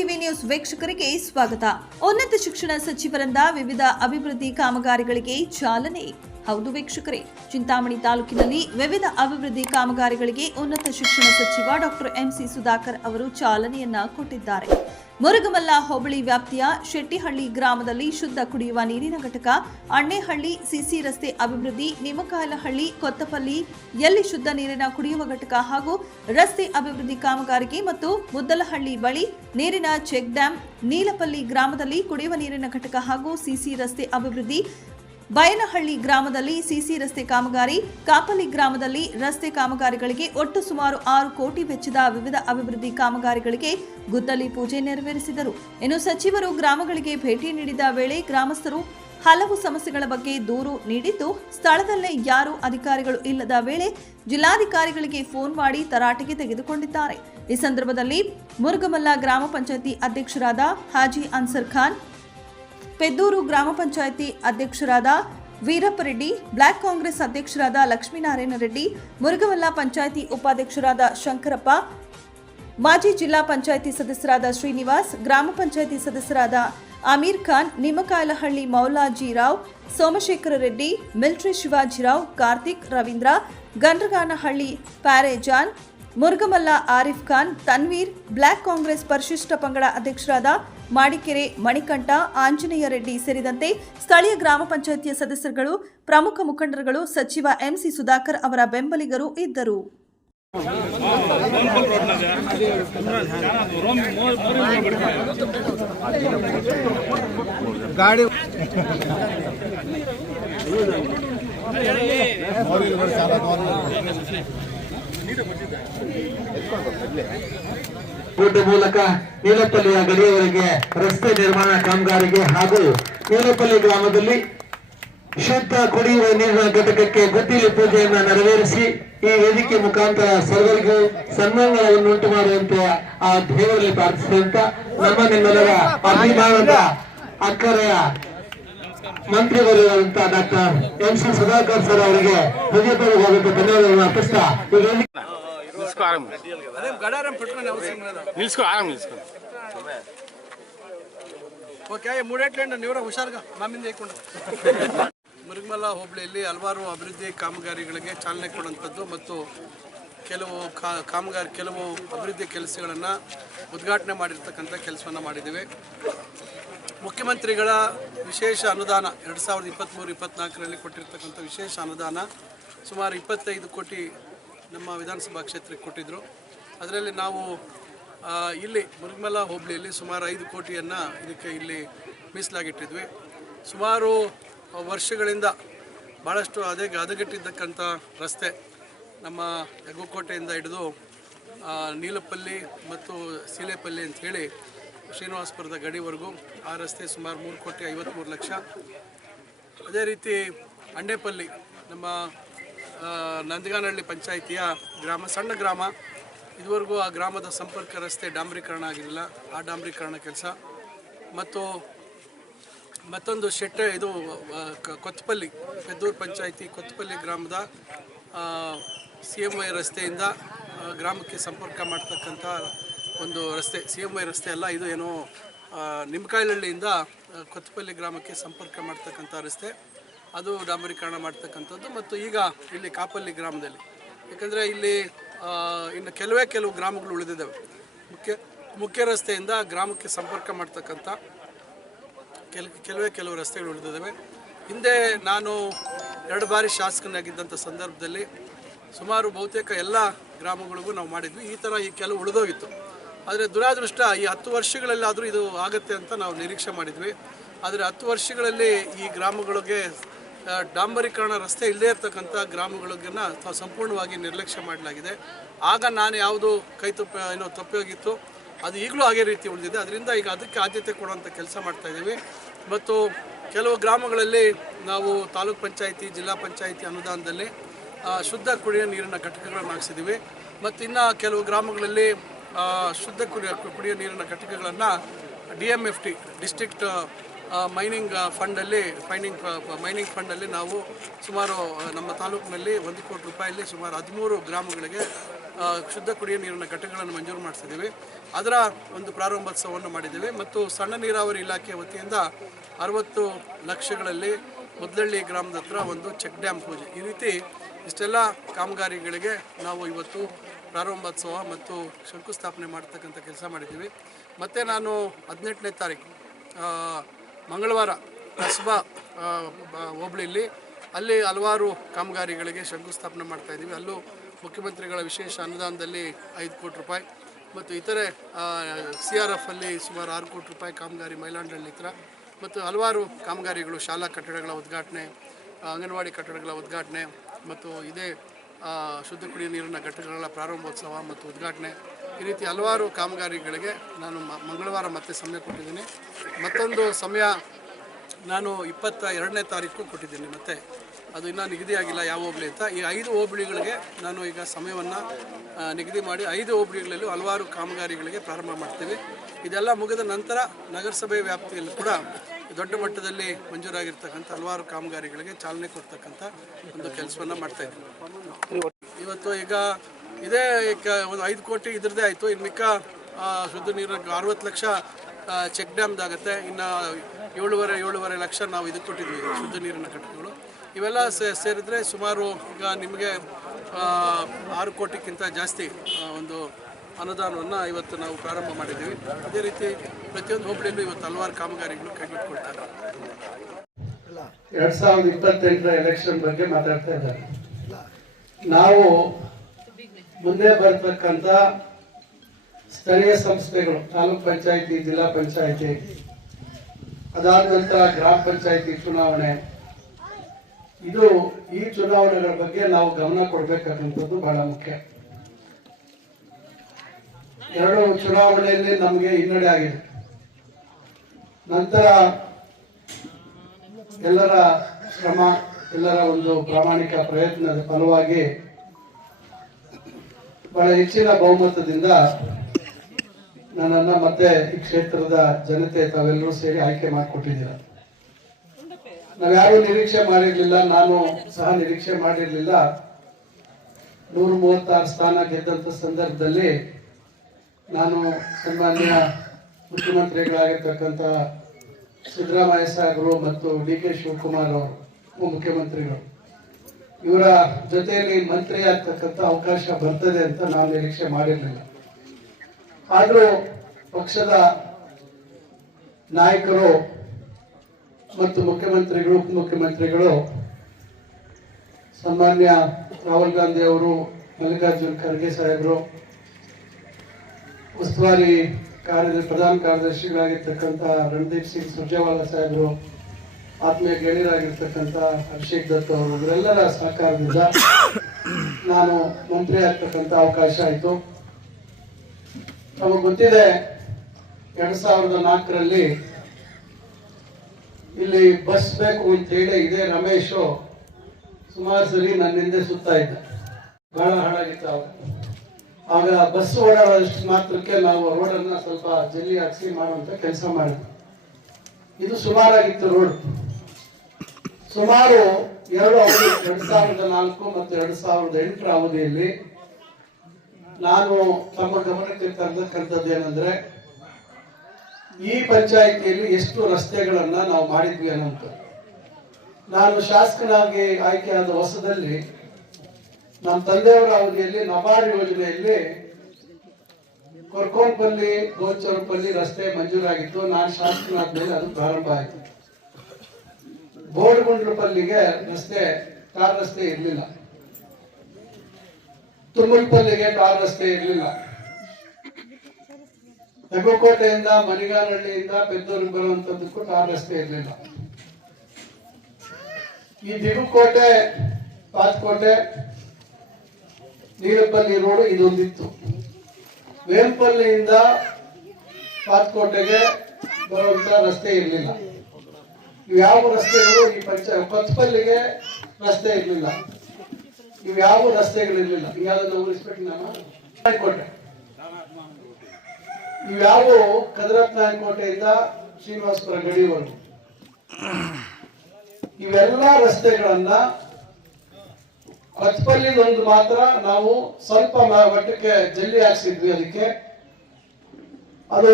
TV news ವೀಕ್ಷಕರಿಗೆ ಸ್ವಾಗತ. ಉನ್ನತ ಶಿಕ್ಷಣ ಸಚಿವರಿಂದ ವಿವಿಧ ಅಭಿವೃದ್ಧಿ ಕಾಮಗಾರಿಗಳಿಗೆ ಚಾಲನೆ ಹೌದು ವೀಕ್ಷಕರೇ, ಚಿಂತಾಮಣಿ ತಾಲೂಕಿನಲ್ಲಿ ವಿವಿಧ ಅಭಿವೃದ್ಧಿ ಕಾಮಗಾರಿಗಳಿಗೆ ಉನ್ನತ ಶಿಕ್ಷಣ ಸಚಿವ ಡಾಕ್ಟರ್ ಎಂಸಿ ಸುಧಾಕರ್ ಅವರು ಚಾಲನೆಯನ್ನ ಕೊಟ್ಟಿದ್ದಾರೆ. ಮುರುಗಮಲ್ಲ ಹೋಬಳಿ ವ್ಯಾಪ್ತಿಯ ಶೆಟ್ಟಿಹಳ್ಳಿ ಗ್ರಾಮದಲ್ಲಿ ಶುದ್ಧ ಕುಡಿಯುವ ನೀರಿನ ಘಟಕ, ಅಣ್ಣೆಹಳ್ಳಿ ಸಿಸಿ ರಸ್ತೆ ಅಭಿವೃದ್ಧಿ, ನಿಮಕಾಲಹಳ್ಳಿ ಕೊತ್ತಪಲ್ಲಿ, ಎಲ್ಲಿ ಶುದ್ಧ ನೀರಿನ ಕುಡಿಯುವ ಘಟಕ ಹಾಗೂ ರಸ್ತೆ ಅಭಿವೃದ್ಧಿ ಕಾಮಗಾರಿಗೆ ಮತ್ತು ಮುದ್ದಲಹಳ್ಳಿ ಬಳಿ ನೀರಿನ ಚೆಕ್ ಡ್ಯಾಂ, ನೀಲಪಲ್ಲಿ ಗ್ರಾಮದಲ್ಲಿ ಕುಡಿಯುವ ನೀರಿನ ಘಟಕ ಹಾಗೂ ಸಿಸಿ ರಸ್ತೆ ಅಭಿವೃದ್ಧಿ ಬಯನಹಳ್ಳಿ ಗ್ರಾಮದಲ್ಲಿ ಸಿಸಿ ರಸ್ತೆ ಕಾಮಗಾರಿ ಕಾಪಲಿ ಗ್ರಾಮದಲ್ಲಿ ರಸ್ತೆ ಕಾಮಗಾರಿಗಳಿಗೆ ಒಟ್ಟು ಸುಮಾರು ಆರು ಕೋಟಿ ವೆಚ್ಚದ ವಿವಿಧ ಅಭಿವೃದ್ಧಿ ಕಾಮಗಾರಿಗಳಿಗೆ ಗುದ್ದಲಿ ಪೂಜೆ ನೆರವೇರಿಸಿದರು. ಇನ್ನು ಸಚಿವರು ಗ್ರಾಮಗಳಿಗೆ ಭೇಟಿ ನೀಡಿದ ವೇಳೆ ಗ್ರಾಮಸ್ಥರು ಹಲವು ಸಮಸ್ಯೆಗಳ ಬಗ್ಗೆ ದೂರು ನೀಡಿದ್ದು, ಸ್ಥಳದಲ್ಲೇ ಯಾರೂ ಅಧಿಕಾರಿಗಳು ಇಲ್ಲದ ವೇಳೆ ಜಿಲ್ಲಾಧಿಕಾರಿಗಳಿಗೆ ಫೋನ್ ಮಾಡಿ ತರಾಟೆಗೆ ತೆಗೆದುಕೊಂಡಿದ್ದಾರೆ. ಈ ಸಂದರ್ಭದಲ್ಲಿ ಮುರುಗಮಲ್ಲ ಗ್ರಾಮ ಪಂಚಾಯತಿ ಅಧ್ಯಕ್ಷರಾದ ಹಾಜಿ ಅನ್ಸರ್ ಖಾನ್ ಪೆದ್ದೂರು ಗ್ರಾಮ ಪಂಚಾಯಿತಿ ಅಧ್ಯಕ್ಷರಾದ ವೀರಪ್ಪ ರೆಡ್ಡಿ ಬ್ಲಾಕ್ ಕಾಂಗ್ರೆಸ್ ಅಧ್ಯಕ್ಷರಾದ ಲಕ್ಷ್ಮೀನಾರಾಯಣ ರೆಡ್ಡಿ ಮುರುಗವಲ್ಲ ಪಂಚಾಯಿತಿ ಉಪಾಧ್ಯಕ್ಷರಾದ ಶಂಕರಪ್ಪ, ಮಾಜಿ ಜಿಲ್ಲಾ ಪಂಚಾಯಿತಿ ಸದಸ್ಯರಾದ ಶ್ರೀನಿವಾಸ್, ಗ್ರಾಮ ಪಂಚಾಯಿತಿ ಸದಸ್ಯರಾದ ಅಮೀರ್ ಖಾನ್ ನಿಮಕಾಯಲಹಳ್ಳಿ ಮೌಲಾಜಿರಾವ್ ಸೋಮಶೇಖರ ರೆಡ್ಡಿ, ಮಿಲ್ಟ್ರಿ ಶಿವಾಜಿರಾವ್ ಕಾರ್ತಿಕ್ ರವೀಂದ್ರ, ಗಂಡ್ರಗಾನಹಳ್ಳಿ ಪ್ಯಾರೇಜಾನ್ ಮುರುಗಮಲ್ಲ ಆರಿಫ್ ಖಾನ್ ತನ್ವೀರ್ ಬ್ಲಾಕ್ ಕಾಂಗ್ರೆಸ್ ಪರಿಶಿಷ್ಟ ಪಂಗಡ ಅಧ್ಯಕ್ಷರಾದ ಮಾಡಿಕೆರೆ ಮಣಿಕಂಠ ಆಂಜನೇಯ ರೆಡ್ಡಿ ಸೇರಿದಂತೆ ಸ್ಥಳೀಯ ಗ್ರಾಮ ಪಂಚಾಯಿತಿಯ ಸದಸ್ಯರುಗಳು ಪ್ರಮುಖ ಮುಖಂಡರುಗಳು ಸಚಿವ ಎಂಸಿ ಸುಧಾಕರ್ ಅವರ ಬೆಂಬಲಿಗರು ಇದ್ದರು. ರೋಡ್ ಮೂಲಕ ನೀಲಪಲ್ಲಿಯ ಗಡಿಯವರೆಗೆ ರಸ್ತೆ ನಿರ್ಮಾಣ ಕಾಮಗಾರಿಗೆ ಹಾಗೂ ನೀಲಪಲ್ಲಿ ಗ್ರಾಮದಲ್ಲಿ ಶುದ್ಧ ಕುಡಿಯುವ ನೀರಿನ ಘಟಕಕ್ಕೆ ಗುತ್ತಿಲಿ ಪೂಜೆಯನ್ನು ನೆರವೇರಿಸಿ ಈ ವೇದಿಕೆ ಮುಖಾಂತರ ಸರ್ವರಿಗೂ ಸನ್ಮಾನಗಳನ್ನು ಉಂಟು ಮಾಡುವಂತೆ ಆ ದೇವರಲ್ಲಿ ಪ್ರಾರ್ಥಿಸಿದಂತ ನಮ್ಮ ನಿಮ್ಮೆಲ್ಲರ ಅಭಿಮಾನದ ಅಕ್ಕರೆಯ ಮಂತ್ರಿಗಳಾದಂತ doctor M C Sudhakar sir ಅವರಿಗೆ ಹೃದಯಪೂರ್ವಕ ಧನ್ಯವಾದಗಳನ್ನು ಅರ್ಪಿಸ್ತಾ ನಿಲ್ಸ್ಕೋ ಮುರುಗಮಲ್ಲ ಹೋಬಳಿಯಲ್ಲಿ ಹಲವಾರು ಅಭಿವೃದ್ಧಿ ಕಾಮಗಾರಿಗಳಿಗೆ ಚಾಲನೆ ಕೊಡುವಂಥದ್ದು ಮತ್ತು ಕೆಲವು ಕಾಮಗಾರಿ ಕೆಲವು ಅಭಿವೃದ್ಧಿ ಕೆಲಸಗಳನ್ನು ಉದ್ಘಾಟನೆ ಮಾಡಿರ್ತಕ್ಕಂಥ ಕೆಲಸವನ್ನು ಮಾಡಿದ್ದೀವಿ. ಮುಖ್ಯಮಂತ್ರಿಗಳ ವಿಶೇಷ ಅನುದಾನ, ಎರಡು ಸಾವಿರದ ಇಪ್ಪತ್ತ್ಮೂರು ಇಪ್ಪತ್ತ್ನಾಲ್ಕರಲ್ಲಿ ಕೊಟ್ಟಿರ್ತಕ್ಕಂಥ ವಿಶೇಷ ಅನುದಾನ ಸುಮಾರು ಇಪ್ಪತ್ತೈದು ಕೋಟಿ ನಮ್ಮ ವಿಧಾನಸಭಾ ಕ್ಷೇತ್ರಕ್ಕೆ ಕೊಟ್ಟಿದ್ದರು ಅದರಲ್ಲಿ ನಾವು ಇಲ್ಲಿ ಮುರುಗಮಲ ಹೋಬಳಿಯಲ್ಲಿ ಸುಮಾರು ಐದು ಕೋಟಿಯನ್ನು ಇದಕ್ಕೆ ಇಲ್ಲಿ ಮೀಸಲಾಗಿಟ್ಟಿದ್ವಿ. ಸುಮಾರು ವರ್ಷಗಳಿಂದ ಭಾಳಷ್ಟು ಅದೇ ಹದಗೆಟ್ಟಿದ್ದಕ್ಕಂಥ ರಸ್ತೆ ನಮ್ಮ ಹೆಗ್ಗುಕೋಟೆಯಿಂದ ಹಿಡಿದು ನೀಲಪಲ್ಲಿ ಮತ್ತು ಸೀಲೆಪಲ್ಲಿ ಅಂಥೇಳಿ ಶ್ರೀನಿವಾಸಪುರದ ಗಡಿವರೆಗೂ ಆ ರಸ್ತೆ ಸುಮಾರು ಮೂರು ಕೋಟಿ ಐವತ್ತ್ಮೂರು ಲಕ್ಷ. ಅದೇ ರೀತಿ ಅಂಡೇಪಲ್ಲಿ ನಮ್ಮ ನಂದಿಗಾನಹಳ್ಳಿ ಪಂಚಾಯಿತಿಯ ಗ್ರಾಮ, ಸಣ್ಣ ಗ್ರಾಮ. ಇದುವರೆಗೂ ಆ ಗ್ರಾಮದ ಸಂಪರ್ಕ ರಸ್ತೆ ಡಾಂಬರೀಕರಣ ಆಗಿರಲಿಲ್ಲ. ಆ ಡಾಂಬರೀಕರಣ ಕೆಲಸ. ಮತ್ತು ಮತ್ತೊಂದು ಶೆಟ್ಟ, ಇದು ಕೊತ್ತಪಲ್ಲಿ ಪೆದ್ದೂರು ಪಂಚಾಯಿತಿ ಕೊತ್ತಪಲ್ಲಿ ಗ್ರಾಮದ ಸಿ ಎಂ ವೈ ರಸ್ತೆಯಿಂದ ಗ್ರಾಮಕ್ಕೆ ಸಂಪರ್ಕ ಮಾಡ್ತಕ್ಕಂಥ ಒಂದು ರಸ್ತೆ ಸಿ ಎಂ ವೈ ರಸ್ತೆ ಅಲ್ಲ ಇದು ಏನೋ ಆ, ಕೊತ್ತಪಲ್ಲಿ ಗ್ರಾಮಕ್ಕೆ ಸಂಪರ್ಕ ಮಾಡ್ತಕ್ಕಂಥ ರಸ್ತೆ. ಅದು ಡಾಂಬರೀಕರಣ ಮಾಡ್ತಕ್ಕಂಥದ್ದು ಮತ್ತು ಈಗ ಇಲ್ಲಿ ಕಾಪಲ್ಲಿ ಗ್ರಾಮದಲ್ಲಿ. ಯಾಕಂದರೆ ಇಲ್ಲಿ ಇನ್ನು ಕೆಲವೇ ಕೆಲವು ಗ್ರಾಮಗಳು ಉಳಿದಿದ್ದಾವೆ. ಮುಖ್ಯ ಮುಖ್ಯ ರಸ್ತೆಯಿಂದ ಗ್ರಾಮಕ್ಕೆ ಸಂಪರ್ಕ ಮಾಡ್ತಕ್ಕಂಥ ಕೆಲ ಕೆಲವೇ ಕೆಲವು ರಸ್ತೆಗಳು ಉಳಿದಿದ್ದಾವೆ. ಹಿಂದೆ ನಾನು ಎರಡು ಬಾರಿ ಶಾಸಕನಾಗಿದ್ದಂಥ ಸಂದರ್ಭದಲ್ಲಿ ಸುಮಾರು ಬಹುತೇಕ ಎಲ್ಲ ಗ್ರಾಮಗಳಿಗೂ ನಾವು ಮಾಡಿದ್ವಿ. ಈ ಥರ ಈ ಕೆಲವು ಉಳಿದೋಗಿತ್ತು. ಆದರೆ ದುರಾದೃಷ್ಟ, ಈ ಹತ್ತು ವರ್ಷಗಳಲ್ಲಾದರೂ ಇದು ಆಗುತ್ತೆ ಅಂತ ನಾವು ನಿರೀಕ್ಷೆ ಮಾಡಿದ್ವಿ. ಆದರೆ ಹತ್ತು ವರ್ಷಗಳಲ್ಲಿ ಈ ಗ್ರಾಮಗಳಿಗೆ ಡಾಂಬರೀಕರಣ ರಸ್ತೆ ಇಲ್ಲದೇ ಇರ್ತಕ್ಕಂಥ ಗ್ರಾಮಗಳಿಗೆನ ಸಂಪೂರ್ಣವಾಗಿ ನಿರ್ಲಕ್ಷ್ಯ ಮಾಡಲಾಗಿದೆ. ಆಗ ನಾನು ಯಾವುದು ಕೈ ತಪ್ಪ, ಏನೋ ತಪ್ಪೋಗಿತ್ತು ಅದು ಈಗಲೂ ಅದೇ ರೀತಿ ಉಳಿದಿದೆ. ಅದರಿಂದ ಈಗ ಅದಕ್ಕೆ ಆದ್ಯತೆ ಕೊಡುವಂಥ ಕೆಲಸ ಮಾಡ್ತಾ ಇದ್ದೀವಿ. ಮತ್ತು ಕೆಲವು ಗ್ರಾಮಗಳಲ್ಲಿ ನಾವು ತಾಲೂಕ್ ಪಂಚಾಯಿತಿ, ಜಿಲ್ಲಾ ಪಂಚಾಯಿತಿ ಅನುದಾನದಲ್ಲಿ ಶುದ್ಧ ಕುಡಿಯೋ ನೀರಿನ ಘಟಕಗಳನ್ನು ಹಾಕ್ಸಿದ್ದೀವಿ. ಮತ್ತು ಇನ್ನು ಕೆಲವು ಗ್ರಾಮಗಳಲ್ಲಿ ಶುದ್ಧ ಕುಡಿಯುವ ಕುಡಿಯೋ ನೀರಿನ ಘಟಕಗಳನ್ನು D M F T district mining ಫಂಡಲ್ಲಿ ಫೈನಿಂಗ್ mining ಫಂಡಲ್ಲಿ ನಾವು ಸುಮಾರು ನಮ್ಮ ತಾಲೂಕಿನಲ್ಲಿ ಒಂದು ಕೋಟಿ ರೂಪಾಯಲ್ಲಿ ಸುಮಾರು ಹದಿಮೂರು ಗ್ರಾಮಗಳಿಗೆ ಶುದ್ಧ ಕುಡಿಯುವ ನೀರಿನ ಘಟಕಗಳನ್ನು ಮಂಜೂರು ಮಾಡಿಸಿದ್ದೀವಿ. ಅದರ ಒಂದು ಪ್ರಾರಂಭೋತ್ಸವವನ್ನು ಮಾಡಿದ್ದೀವಿ. ಮತ್ತು ಸಣ್ಣ ನೀರಾವರಿ ಇಲಾಖೆ ವತಿಯಿಂದ ಅರವತ್ತು ಲಕ್ಷಗಳಲ್ಲಿ ಮುದ್ದಳ್ಳಿ ಗ್ರಾಮದ ಹತ್ರ ಒಂದು ಚೆಕ್ ಡ್ಯಾಮ್ ಪೂಜೆ. ಈ ರೀತಿ ಇಷ್ಟೆಲ್ಲ ಕಾಮಗಾರಿಗಳಿಗೆ ನಾವು ಇವತ್ತು ಪ್ರಾರಂಭೋತ್ಸವ ಮತ್ತು ಶಂಕುಸ್ಥಾಪನೆ ಮಾಡ್ತಕ್ಕಂಥ ಕೆಲಸ ಮಾಡಿದ್ದೀವಿ. ಮತ್ತು ನಾನು ಹದಿನೆಂಟನೇ ತಾರೀಕು ಮಂಗಳವಾರ ಕಸ್ಬಾ ಹೋಬಳಿಯಲ್ಲಿ ಅಲ್ಲಿ ಹಲವಾರು ಕಾಮಗಾರಿಗಳಿಗೆ ಶಂಕುಸ್ಥಾಪನೆ ಮಾಡ್ತಾ ಇದ್ದೀವಿ. ಅಲ್ಲೂ ಮುಖ್ಯಮಂತ್ರಿಗಳ ವಿಶೇಷ ಅನುದಾನದಲ್ಲಿ ಐದು ಕೋಟಿ ರೂಪಾಯಿ ಮತ್ತು ಇತರೆ ಸಿ ಆರ್ ಎಫ್ ಅಲ್ಲಿ ಸುಮಾರು ಆರು ಕೋಟಿ ರೂಪಾಯಿ ಕಾಮಗಾರಿ ಮೈಲಾಂಡಳ್ಳಿ ಹತ್ರ ಮತ್ತು ಹಲವಾರು ಕಾಮಗಾರಿಗಳು, ಶಾಲಾ ಕಟ್ಟಡಗಳ ಉದ್ಘಾಟನೆ ಅಂಗನವಾಡಿ ಕಟ್ಟಡಗಳ ಉದ್ಘಾಟನೆ ಮತ್ತು ಇದೇ ಶುದ್ಧ ಕುಡಿಯುವ ನೀರಿನ ಘಟಕಗಳ ಪ್ರಾರಂಭೋತ್ಸವ ಮತ್ತು ಉದ್ಘಾಟನೆ. ಈ ರೀತಿ ಹಲವಾರು ಕಾಮಗಾರಿಗಳಿಗೆ ನಾನು ಮಂಗಳವಾರ ಮತ್ತೆ ಸಮಯ ಕೊಟ್ಟಿದ್ದೀನಿ. ಮತ್ತೊಂದು ಸಮಯ ನಾನು ಇಪ್ಪತ್ತ ಎರಡನೇ ತಾರೀಕು ಕೊಟ್ಟಿದ್ದೀನಿ ಮತ್ತೆ. ಅದು ಇನ್ನೂ ನಿಗದಿಯಾಗಿಲ್ಲ ಯಾವ ಹೋಬಳಿ ಅಂತ. ಈ ಐದು ಹೋಬಳಿಗಳಿಗೆ ನಾನು ಈಗ ಸಮಯವನ್ನು ನಿಗದಿ ಮಾಡಿ ಐದು ಹೋಬಳಿಗಳಲ್ಲೂ ಹಲವಾರು ಕಾಮಗಾರಿಗಳಿಗೆ ಪ್ರಾರಂಭ ಮಾಡ್ತೀವಿ. ಇದೆಲ್ಲ ಮುಗಿದ ನಂತರ ನಗರಸಭೆ ವ್ಯಾಪ್ತಿಯಲ್ಲಿ ಕೂಡ ದೊಡ್ಡ ಮಟ್ಟದಲ್ಲಿ ಮಂಜೂರಾಗಿರ್ತಕ್ಕಂಥ ಹಲವಾರು ಕಾಮಗಾರಿಗಳಿಗೆ ಚಾಲನೆ ಕೊಡ್ತಕ್ಕಂಥ ಒಂದು ಕೆಲಸವನ್ನು ಮಾಡ್ತಾ ಇದ್ದೀವಿ ಇವತ್ತು ಈಗ ಇದೇ ಒಂದು ಐದು ಕೋಟಿ ಇದ್ರದ್ದೇ ಆಯಿತು. ಇನ್ನು ಮಿಕ್ಕ ಶುದ್ಧ ನೀರು ಅರವತ್ತು ಲಕ್ಷ ಚೆಕ್ ಡ್ಯಾಮ್ದಾಗತ್ತೆ ಇನ್ನು ಏಳುವರೆ ಏಳುವರೆ ಲಕ್ಷ ನಾವು ಇದಕ್ಕೆ ಕೊಟ್ಟಿದ್ವಿ, ಶುದ್ಧ ನೀರಿನ ಘಟಕಗಳು ಇವೆಲ್ಲ ಸೇರಿದ್ರೆ ಸುಮಾರು ಈಗ ನಿಮಗೆ ಆರು ಕೋಟಿಗಿಂತ ಜಾಸ್ತಿ ಒಂದು ಅನುದಾನವನ್ನು ಇವತ್ತು ನಾವು ಪ್ರಾರಂಭ ಮಾಡಿದ್ದೀವಿ. ಅದೇ ರೀತಿ ಪ್ರತಿಯೊಂದು ಹೋಬಳಿಯಲ್ಲೂ ಇವತ್ತು ಹಲವಾರು ಕಾಮಗಾರಿಗಳು ಕೈಗೆತ್ತಿಕೊಳ್ತಾರೆ. ಎರಡ್ ಸಾವಿರದ ಇಪ್ಪತ್ತೆಂಟರ ಎಲೆಕ್ಷನ್ ಬಗ್ಗೆ ಮಾತಾಡ್ತಾ ಇದ್ದಾರೆ. ನಾವು ಮುಂದೆ ಬರ್ತಕ್ಕಂಥ ಸ್ಥಳೀಯ ಸಂಸ್ಥೆಗಳು, ತಾಲೂಕ್ ಪಂಚಾಯಿತಿ, ಜಿಲ್ಲಾ ಪಂಚಾಯಿತಿ, ಅದಾದ ನಂತರ ಗ್ರಾಮ ಪಂಚಾಯಿತಿ ಚುನಾವಣೆ, ಇದು ಈ ಚುನಾವಣೆಗಳ ಬಗ್ಗೆ ನಾವು ಗಮನ ಕೊಡಬೇಕಾದಂಥದ್ದು ಬಹಳ ಮುಖ್ಯ. ಎರಡು ಚುನಾವಣೆಯಲ್ಲಿ ನಮಗೆ ಹಿನ್ನಡೆ ಆಗಿದೆ. ನಂತರ ಎಲ್ಲರ ಶ್ರಮ, ಎಲ್ಲರ ಒಂದು ಪ್ರಾಮಾಣಿಕ ಪ್ರಯತ್ನದ ಫಲವಾಗಿ ಬಹಳ ಹೆಚ್ಚಿನ ಬಹುಮತದಿಂದ ನನ್ನನ್ನು ಮತ್ತೆ ಈ ಕ್ಷೇತ್ರದ ಜನತೆ ತಾವೆಲ್ಲರೂ ಸೇರಿ ಆಯ್ಕೆ ಮಾಡಿಕೊಟ್ಟಿದ್ದೀರ. ನಾವ್ಯಾರು ನಿರೀಕ್ಷೆ ಮಾಡಿರಲಿಲ್ಲ, ನಾನು ಸಹ ನಿರೀಕ್ಷೆ ಮಾಡಿರಲಿಲ್ಲ. ನೂರ ಮೂವತ್ತಾರು ಸ್ಥಾನ ಗೆದ್ದಂತ ಸಂದರ್ಭದಲ್ಲಿ ನಾನು ಸನ್ಮಾನ್ಯ ಮುಖ್ಯಮಂತ್ರಿಗಳಾಗಿರ್ತಕ್ಕಂಥ ಸಿದ್ದರಾಮಯ್ಯ ಸಾಹೇಬರು ಮತ್ತು ಡಿ ಕೆ ಶಿವಕುಮಾರ್ ಅವರು ಮುಖ್ಯಮಂತ್ರಿಗಳು ಇವರ ಜೊತೆಯಲ್ಲಿ ಮಂತ್ರಿ ಆಗ್ತಕ್ಕಂಥ ಅವಕಾಶ ಬರ್ತದೆ ಅಂತ ನಾವು ನಿರೀಕ್ಷೆ ಮಾಡಿರಲಿಲ್ಲ. ಆದರೂ ಪಕ್ಷದ ನಾಯಕರು ಮತ್ತು ಮುಖ್ಯಮಂತ್ರಿಗಳು, ಉಪಮುಖ್ಯಮಂತ್ರಿಗಳು, ಸನ್ಮಾನ್ಯ ರಾಹುಲ್ ಗಾಂಧಿ ಅವರು, ಮಲ್ಲಿಕಾರ್ಜುನ್ ಖರ್ಗೆ ಸಾಹೇಬರು ಉಸ್ತುವಾರಿ ಕಾರ್ಯದರ್ಶಿ, ಪ್ರಧಾನ ಕಾರ್ಯದರ್ಶಿಗಳಾಗಿರ್ತಕ್ಕಂಥ ರಣದೀಪ್ ಸಿಂಗ್ ಸುರ್ಜೇವಾಲಾ ಸಾಹೇಬರು, ಆತ್ಮೀಯ ಗೆಳೆಯರಾಗಿರ್ತಕ್ಕಂಥ ಅಭಿಷೇಕ್ ದತ್ ಅವರು, ಇವರೆಲ್ಲರ ಸಹಕಾರದಿಂದ ನಾನು ಮಂತ್ರಿ ಆಗ್ತಕ್ಕಂಥ ಅವಕಾಶ ಆಯಿತು. ನಮಗೆ ಗೊತ್ತಿದೆ, ಎರಡ್ ಸಾವಿರದ ನಾಲ್ಕರಲ್ಲಿ ಇಲ್ಲಿ ಬಸ್ ಬೇಕು ಅಂತ ಹೇಳಿ ಇದೇ ರಮೇಶ್ ಸುಮಾರು ಸರಿ ನನ್ನ ಹಿಂದೆ ಸುತ್ತಾ ಇದ್ದ. ಬಹಳ ಹಾಳಾಗಿತ್ತು ಅವಾಗ ಆಗ ಬಸ್ ಓಡಾಡೋಷ್ಟು ಮಾತ್ರಕ್ಕೆ ನಾವು ರೋಡನ್ನು ಸ್ವಲ್ಪ ಜಲ್ಲಿ ಹಾಕಿಸಿ ಮಾಡುವಂಥ ಕೆಲಸ ಮಾಡಿದ್ವಿ. ಇದು ಸುಮಾರಾಗಿತ್ತು ರೋಡ್. ಸುಮಾರು ಎರಡು ಅವಧಿ, ಎರಡ್ ಸಾವಿರದ ನಾಲ್ಕು ಮತ್ತು ಎರಡು ಸಾವಿರದ ಎಂಟರ ಅವಧಿಯಲ್ಲಿ ನಾನು ತಮ್ಮ ಗಮನಕ್ಕೆ ತರತಕ್ಕಂಥದ್ದು ಏನಂದ್ರೆ, ಈ ಪಂಚಾಯಿತಿಯಲ್ಲಿ ಎಷ್ಟು ರಸ್ತೆಗಳನ್ನು ನಾವು ಮಾಡಿದ್ವಿ ಅನ್ನೋಂಥ ನಾನು ಶಾಸಕನಾಗಿ ಆಯ್ಕೆಯಾದ ಹೊಸದಲ್ಲಿ ನಮ್ಮ ತಂದೆಯವರ ಅವಧಿಯಲ್ಲಿ ನಬಾರ್ಡ್ ಯೋಜನೆಯಲ್ಲಿ ಕೊರ್ಕೋನ್ಪಲ್ಲಿ ಗೋಚರಪಲ್ಲಿ ರಸ್ತೆ ಮಂಜೂರಾಗಿತ್ತು. ನಾನು ಶಾಸಕನಾದ್ಮೇಲೆ ಅದು ಪ್ರಾರಂಭ ಆಯಿತು. ಬೋರ್ಡ್ಗುಂಡ್ಲಪಲ್ಲಿಗೆ ರಸ್ತೆ, ಕಾರ್ ರಸ್ತೆ ಇರಲಿಲ್ಲ. ತುಮ್ಮಲ್ಪಲ್ಲಿಗೆ ಕಾರ್ ರಸ್ತೆ ಇರಲಿಲ್ಲ. ಹೆಗ್ಗೋಟೆಯಿಂದ ಮನಿಗಾನಹಳ್ಳಿಯಿಂದ ಪೆದ್ದೂರಿಗೆ ಬರುವಂತದ್ದಕ್ಕೂ ಕಾರ್ ರಸ್ತೆ ಇರಲಿಲ್ಲ. ಈ ದಿಗುಕೋಟೆ ಪಾತ್ಕೋಟೆ ನೀಲಪಲ್ಲಿ ರೋಡ್ ಇದೊಂದಿತ್ತು. ವೇಂಪಲ್ಲಿಯಿಂದ ಪಾತ್ಕೋಟೆಗೆ ಬರುವಂತ ರಸ್ತೆ ಇರಲಿಲ್ಲ. ಯಾವ ರಸ್ತೆಗಳು ಈ ಪಂಚ, ಕೊತ್ಪಲ್ಲಿಗೆ ರಸ್ತೆ ಇರಲಿಲ್ಲ. ಇವ್ಯಾವ ರಸ್ತೆಗಳಿರಲಿಲ್ಲ ಹಿಂಗಾದ್ರೆ ಉಳಿಸ್ಬಿಟ್ಟು ನಾನು? ಇವ್ಯಾವ ಕದರತ್ ನಾಯ್ಕೋಟೆಯಿಂದ ಕೋಟೆಯಿಂದ ಶ್ರೀನಿವಾಸಪುರ ಗಡಿವರೆಗೂ? ಇವೆಲ್ಲ ರಸ್ತೆಗಳನ್ನ ಕೊಚ್ಚಪಲ್ಲಿದೊಂದು ಮಾತ್ರ ನಾವು ಸ್ವಲ್ಪ ಮಟ್ಟಕ್ಕೆ ಜಲ್ಲಿ ಹಾಕ್ಸಿದ್ವಿ ಅದಕ್ಕೆ. ಅದು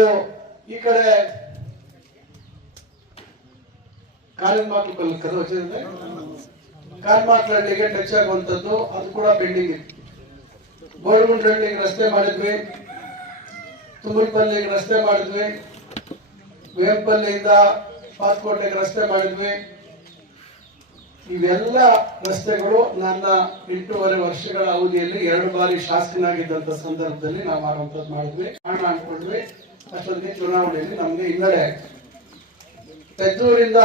ಈ ಕಡೆ ಕಾಲಿನ ಮಕ್ಕಳು ಕಲ್ಕದು ಟಚ್ ಆಗುವಂಥದ್ದು, ಅದು ಕೂಡ ಪೆಂಡಿಂಗ್ ಇತ್ತು. ಗೋಲ್ಗುಂಡ್ರಹಳ್ಳಿಗೆ ರಸ್ತೆ ಮಾಡಿದ್ವಿ. ತುಮಲ್ಪಲ್ಲಿಗೆ ರಸ್ತೆ ಮಾಡಿದ್ವಿ. ವೇಂಪಲ್ಲಿಯಿಂದ ಪಾತ್ಕೋಟೆಗೆ ರಸ್ತೆ ಮಾಡಿದ್ವಿ. ಇವೆಲ್ಲ ರಸ್ತೆಗಳು ನನ್ನ ಎಂಟೂವರೆ ವರ್ಷಗಳ ಅವಧಿಯಲ್ಲಿ ಎರಡು ಬಾರಿ ಶಾಸಕನಾಗಿದ್ದಂತ ಸಂದರ್ಭದಲ್ಲಿ ನಾವು ಮಾಡುವಂಥದ್ದು ಮಾಡಿದ್ವಿ. ಹಣ ಅನ್ಕೊಂಡ್ವಿ ಅಷ್ಟೊತ್ತಿಗೆ ಚುನಾವಣೆಯಲ್ಲಿ ನಮಗೆ ಹಿನ್ನಡೆ ಪೆದ್ದೂರಿಂದ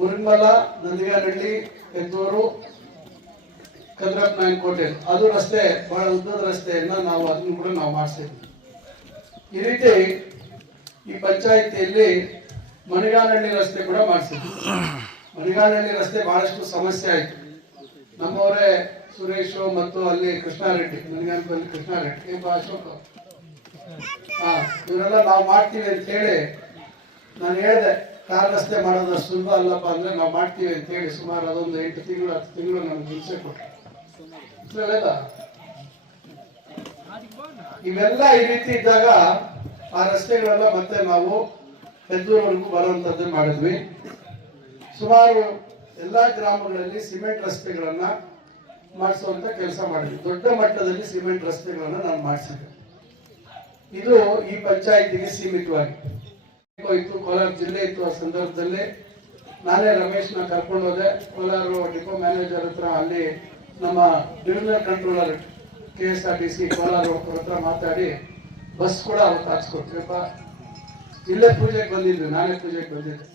ಮುರಿಮಲ ನಂದಿಗಾನಹಳ್ಳಿ, ಪೆದ್ದೂರು ಕದ್ರಪ್ಪ ಕೋಟೆ ಅದು ರಸ್ತೆ, ಬಹಳ ಉದ್ದದ ರಸ್ತೆಯನ್ನ ನಾವು ಅದನ್ನು ಕೂಡ ನಾವು ಮಾಡಿಸಿದ್ವಿ. ಈ ರೀತಿ ಈ ಪಂಚಾಯಿತಿಯಲ್ಲಿ ಮಣಿಗಾನಹಳ್ಳಿ ರಸ್ತೆ ಕೂಡ ಮಾಡಿಸಿದ್ವಿ. ಮಣಿಗಾನಹಳ್ಳಿ ರಸ್ತೆ ಬಹಳಷ್ಟು ಸಮಸ್ಯೆ ಆಯ್ತು. ನಮ್ಮವರೇ ಸುರೇಶ್ ಮತ್ತು ಅಲ್ಲಿ ಕೃಷ್ಣಾರೆಡ್ಡಿ ಮಣಿಗಾನದಲ್ಲಿ ಕೃಷ್ಣಾರೆಡ್ಡಿ ಅಶೋಕ್. ಹಾ ಇವರೆಲ್ಲ ನಾವು ಮಾಡ್ತೀವಿ ಅಂತ ಹೇಳಿ ನಾನು ಹೇಳಿದೆ, ಕಾರ್ ರಸ್ತೆ ಮಾಡೋದು ಸುಲಭ ಅಲ್ಲಪ್ಪ ಅಂದ್ರೆ ನಾವು ಮಾಡ್ತೀವಿ ಅಂತ ಹೇಳಿ ಸುಮಾರು ಅದೊಂದು ಎಂಟು ತಿಂಗಳು, ಹತ್ತು ತಿಂಗಳು ನಮ್ಗೆ ಹಿಂಸೆ ಕೊಟ್ಟರು ಇವೆಲ್ಲ ಈ ರೀತಿ ಇದ್ದಾಗ ಆ ರಸ್ತೆಗಳೆಲ್ಲ ಮತ್ತೆ ನಾವು ಹೆದ್ದೂರ್ವರೆಗೂ ಬರುವಂತದ್ದು ಮಾಡಿದ್ವಿ. ಸುಮಾರು ಎಲ್ಲಾ ಗ್ರಾಮಗಳಲ್ಲಿ ಸಿಮೆಂಟ್ ರಸ್ತೆಗಳನ್ನ ಮಾಡಿಸುವಂತ ಕೆಲಸ ಮಾಡಿದ್ವಿ ದೊಡ್ಡ ಮಟ್ಟದಲ್ಲಿ ಸಿಮೆಂಟ್ ರಸ್ತೆಗಳನ್ನ ನಾನು ಮಾಡಿಸಿದ್ದೆ. ಇದು ಈ ಪಂಚಾಯಿತಿಗೆ ಸೀಮಿತವಾಗಿತ್ತು ಇತ್ತು, ಕೋಲಾರ ಜಿಲ್ಲೆ ಇತ್ತು ಆ ಸಂದರ್ಭದಲ್ಲಿ ನಾನೇ ರಮೇಶ್ನ ಕರ್ಕೊಂಡು ಹೋದೆ. ಕೋಲಾರ ಡಿಪೋ ಮ್ಯಾನೇಜರ್ ಹತ್ರ ಅಲ್ಲಿ ನಮ್ಮ divisional controller K S R T C Kolar ಹತ್ರ ಮಾತಾಡಿ ಬಸ್ ಕೂಡ ಅವತ್ತು ಹಾಕ್ಸ್ಕೊಡ್ತೀವಪ್ಪ ಇಲ್ಲೇ ಪೂಜೆಗೆ ಬಂದಿದ್ವಿ. ನಾನೇ ಪೂಜೆಗೆ ಬಂದಿದ್ದೆ.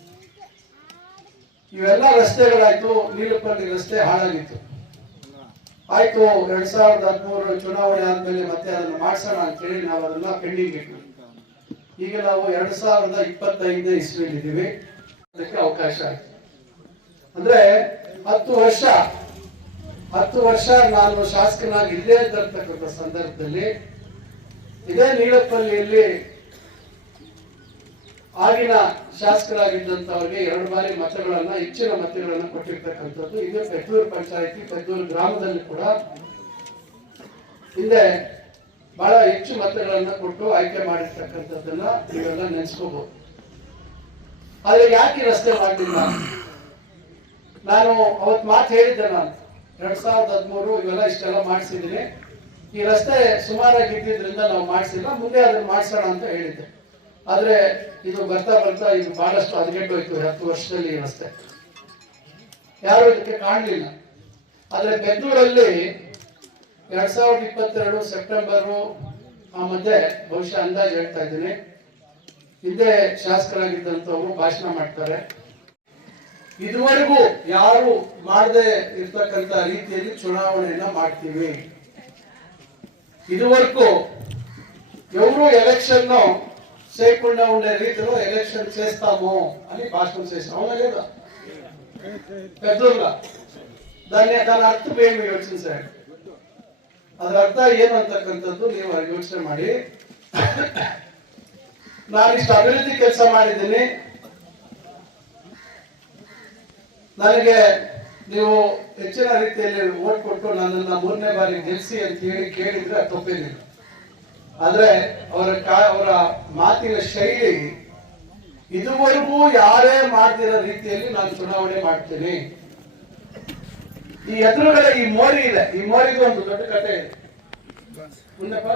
ಇವೆಲ್ಲ ರಸ್ತೆಗಳಾಯ್ತು ನೀಲಪಲ್ಲಿ ರಸ್ತೆ ಹಾಳಾಗಿತ್ತು. ಆಯ್ತು, ಎರಡ್ ಸಾವಿರದ ಹದಿಮೂರು ಚುನಾವಣೆ ಆದ್ಮೇಲೆ ಮತ್ತೆ ಅದನ್ನು ಮಾಡಿಸೋಣ ಅಂತ ಹೇಳಿ ನಾವು ಅದನ್ನ ಪೆಂಡಿಂಗ್ ಇಟ್ವಿ. ಈಗ ನಾವು ಎರಡ್ ಸಾವಿರದ ಇಪ್ಪತ್ತೈದನೇ ಇದೀವಿ ಅದಕ್ಕೆ ಅವಕಾಶ ಆಯ್ತು. ಅಂದ್ರೆ ಹತ್ತು ವರ್ಷ ಹತ್ತು ವರ್ಷ ನಾನು ಶಾಸಕನಾಗಿ ಇಲ್ಲೇ ಇದ್ದಿರ್ತಕ್ಕಂಥ ಸಂದರ್ಭದಲ್ಲಿ ಇದೇ ನೀಲಪಲ್ಲಿಯಲ್ಲಿ ಆಗಿನ ಶಾಸಕರಾಗಿದ್ದಂಥವ್ರಿಗೆ ಎರಡು ಬಾರಿ ಮತಗಳನ್ನ, ಹೆಚ್ಚಿನ ಮತಗಳನ್ನ ಕೊಟ್ಟಿರ್ತಕ್ಕಂಥದ್ದು. ಇದು ಪೆದ್ದೂರು ಪಂಚಾಯಿತಿ, ಪೆದ್ದೂರು ಗ್ರಾಮದಲ್ಲಿ ಕೂಡ. ಹಿಂದೆ ಬಹಳ ಹೆಚ್ಚು ಮತಗಳನ್ನ ಕೊಟ್ಟು ಆಯ್ಕೆ ಮಾಡಿರ್ತಕ್ಕಂಥದ್ದನ್ನ ನೀವೆಲ್ಲ ನೆನೆಸ್ಕೋಬಹುದು ಆದ್ರೆ ಯಾಕೆ ರಸ್ತೆ ಮಾಡಿಲ್ಲ ನಾನು ಅವತ್ ಮಾತು ಹೇಳಿದ್ದೆ ನಾನು. ಎರಡ್ ಸಾವಿರದ ಹದಿಮೂರು ಇವೆಲ್ಲ ಇಷ್ಟೆಲ್ಲ ಮಾಡಿಸಿದ್ದೀನಿ. ಈ ರಸ್ತೆ ಸುಮಾರಾಗಿ ಇದ್ದಿದ್ರಿಂದ ನಾವು ಮಾಡಿಸಿಲ್ಲ. ಮುಂದೆ ಅದನ್ನ ಮಾಡಿಸೋಣ ಅಂತ ಹೇಳಿದ್ದೆ. ಆದರೆ ಇದು ಬರ್ತಾ ಬರ್ತಾ ಇದು ಬಹಳಷ್ಟು ಹದಿನೆಂಟು ಹತ್ತು ವರ್ಷದಲ್ಲಿ ರಸ್ತೆ ಯಾರು ಇದಕ್ಕೆ ಕಾಣಲಿಲ್ಲ. ಆದರೆ ಬೆಂಗಳೂರಲ್ಲಿ ಎರಡ್ ಸಾವಿರದ ಇಪ್ಪತ್ತೆರಡು ಸೆಪ್ಟೆಂಬರು, ಆ ಮಧ್ಯೆ ಬಹುಶಃ ಅಂದಾಜು ಹೇಳ್ತಾ ಇದ್ದೀನಿ. ಹಿಂದೆ ಶಾಸಕರಾಗಿದ್ದಂಥವ್ರು ಭಾಷಣ ಮಾಡ್ತಾರೆ. ಇದುವರೆಗೂ ಯಾರು ಮಾಡದೆ ಇರ್ತಕ್ಕಂತ ರೀತಿಯಲ್ಲಿ ಚುನಾವಣೆಯನ್ನ ಮಾಡ್ತೀವಿ. ಇದುವರೆಗೂ ಎವರು ಎಲೆಕ್ಷನ್ನು చేయకుండా ఉండే రీతిలో ఎలక్షన్ చేస్తాము అని భాషణ చేసిన అవునా లేదా పెద్దోళ్ళ దాన్ని దాని ಅರ್ಥ ಏನು ಯೋಚನೆ ಸರ್ ಅದ್ರ ಅರ್ಥ ಏನು ಅಂತಕ್ಕಂಥದ್ದು ನೀವು ಯೋಚನೆ ಮಾಡಿ ನಾನು ಇಷ್ಟು ಅಭಿವೃದ್ಧಿ ಕೆಲಸ ಮಾಡಿದ್ದೀನಿ ನನಗೆ ನೀವು ಹೆಚ್ಚಿನ ರೀತಿಯಲ್ಲಿ ಓಟ್ ಕೊಟ್ಟು ನನ್ನನ್ನ ಮೂರನೇ ಬಾರಿ ಗೆಲ್ಸಿ ಅಂತ ಹೇಳಿ ಕೇಳಿದ್ರೆ ಅದು ತಪ್ಪೇನಿಲ್ಲ ಆದ್ರೆ ಅವರ ಅವರ ಮಾತಿನ ಶೈಲಿ ಇದುವರೆಗೂ ಯಾರೇ ಮಾಡ್ತಿರೋ ರೀತಿಯಲ್ಲಿ ನಾನು ಚುನಾವಣೆ ಮಾಡ್ತೀನಿ. ಈ ಎದುರುಗಡೆ ಈ ಮೋರಿ ಇದೆ. ಈ ಮೋರಿದು ಒಂದು ದೊಡ್ಡ ಕಥೆ ಇದೆ. ಮುಂದಪ್ಪ